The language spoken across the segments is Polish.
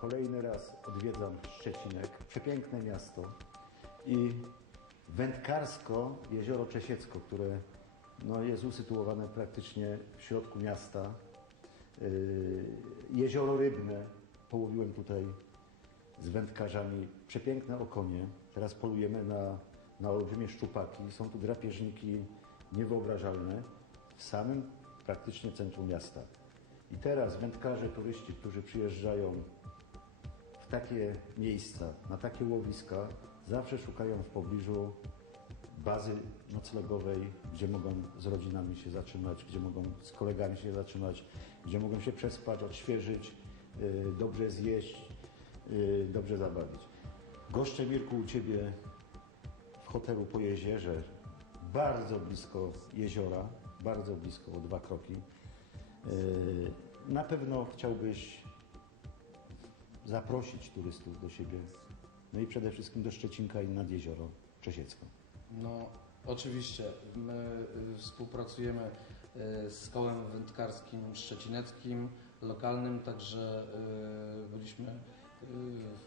Kolejny raz odwiedzam Szczecinek, przepiękne miasto i wędkarsko jezioro Czesiecko, które no, jest usytuowane praktycznie w środku miasta. Yy, jezioro Rybne, połowiłem tutaj z wędkarzami przepiękne okonie. Teraz polujemy na, na olbrzymie szczupaki. Są tu drapieżniki niewyobrażalne w samym praktycznie centrum miasta. I teraz wędkarze, turyści, którzy przyjeżdżają takie miejsca, na takie łowiska, zawsze szukają w pobliżu bazy noclegowej, gdzie mogą z rodzinami się zatrzymać, gdzie mogą z kolegami się zatrzymać, gdzie mogą się przespać, odświeżyć, yy, dobrze zjeść, yy, dobrze zabawić. Goszczę Mirku u Ciebie w hotelu po jezierze, bardzo blisko jeziora, bardzo blisko, o dwa kroki. Yy, Na pewno chciałbyś zaprosić turystów do siebie, no i przede wszystkim do Szczecinka i nad jezioro Czesiecko. No, oczywiście. My y, współpracujemy y, z kołem wędkarskim szczecineckim, lokalnym, także y, byliśmy,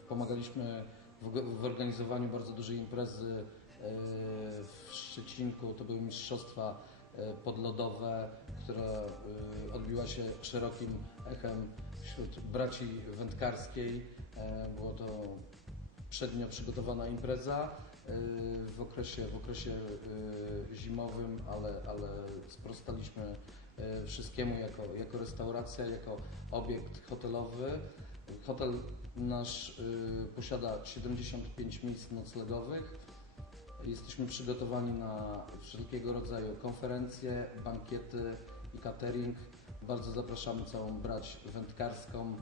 pomagaliśmy w, organizowaniu bardzo dużej imprezy w Szczecinku. To były mistrzostwa podlodowe, która y, odbiła się szerokim echem wśród braci wędkarskiej. E, Było to przednio przygotowana impreza w okresie, w okresie zimowym, ale, ale sprostaliśmy wszystkiemu jako, jako restauracja, jako obiekt hotelowy. Hotel nasz posiada 75 miejsc noclegowych. Jesteśmy przygotowani na wszelkiego rodzaju konferencje, bankiety i catering. Bardzo zapraszamy całą brać wędkarską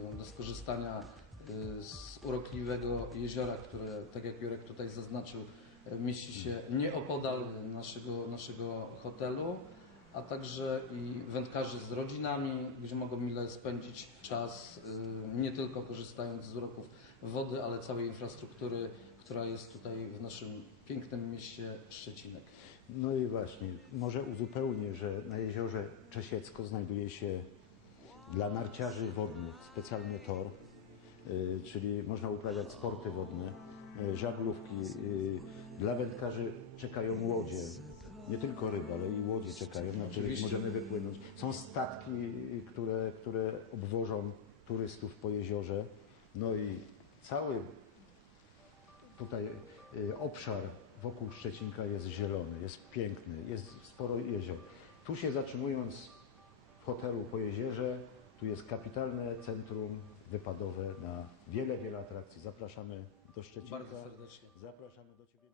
e, do skorzystania e, z urokliwego jeziora, które, tak jak Jurek tutaj zaznaczył, e, mieści się nieopodal naszego, naszego hotelu, a także i wędkarzy z rodzinami, gdzie mogą mile spędzić czas, nie tylko korzystając z uroków wody, ale całej infrastruktury, która jest tutaj w naszym pięknym mieście Szczecinek. No i właśnie, może uzupełnię, że na jeziorze Czesiecko znajduje się dla narciarzy wodnych specjalny tor, y, czyli można uprawiać sporty wodne, y, żaglówki. y, Dla wędkarzy czekają łodzie, nie tylko ryby, ale i łodzie czekają, na których możemy wypłynąć. Są statki, które, które obwożą turystów po jeziorze. No i cały tutaj y, obszar wokół Szczecinka jest zielony, jest piękny, jest sporo jezior. Tu się zatrzymując w hotelu po jezierze, tu jest kapitalne centrum wypadowe na wiele, wiele atrakcji. Zapraszamy do Szczecinka. Bardzo serdecznie. Zapraszamy do Ciebie.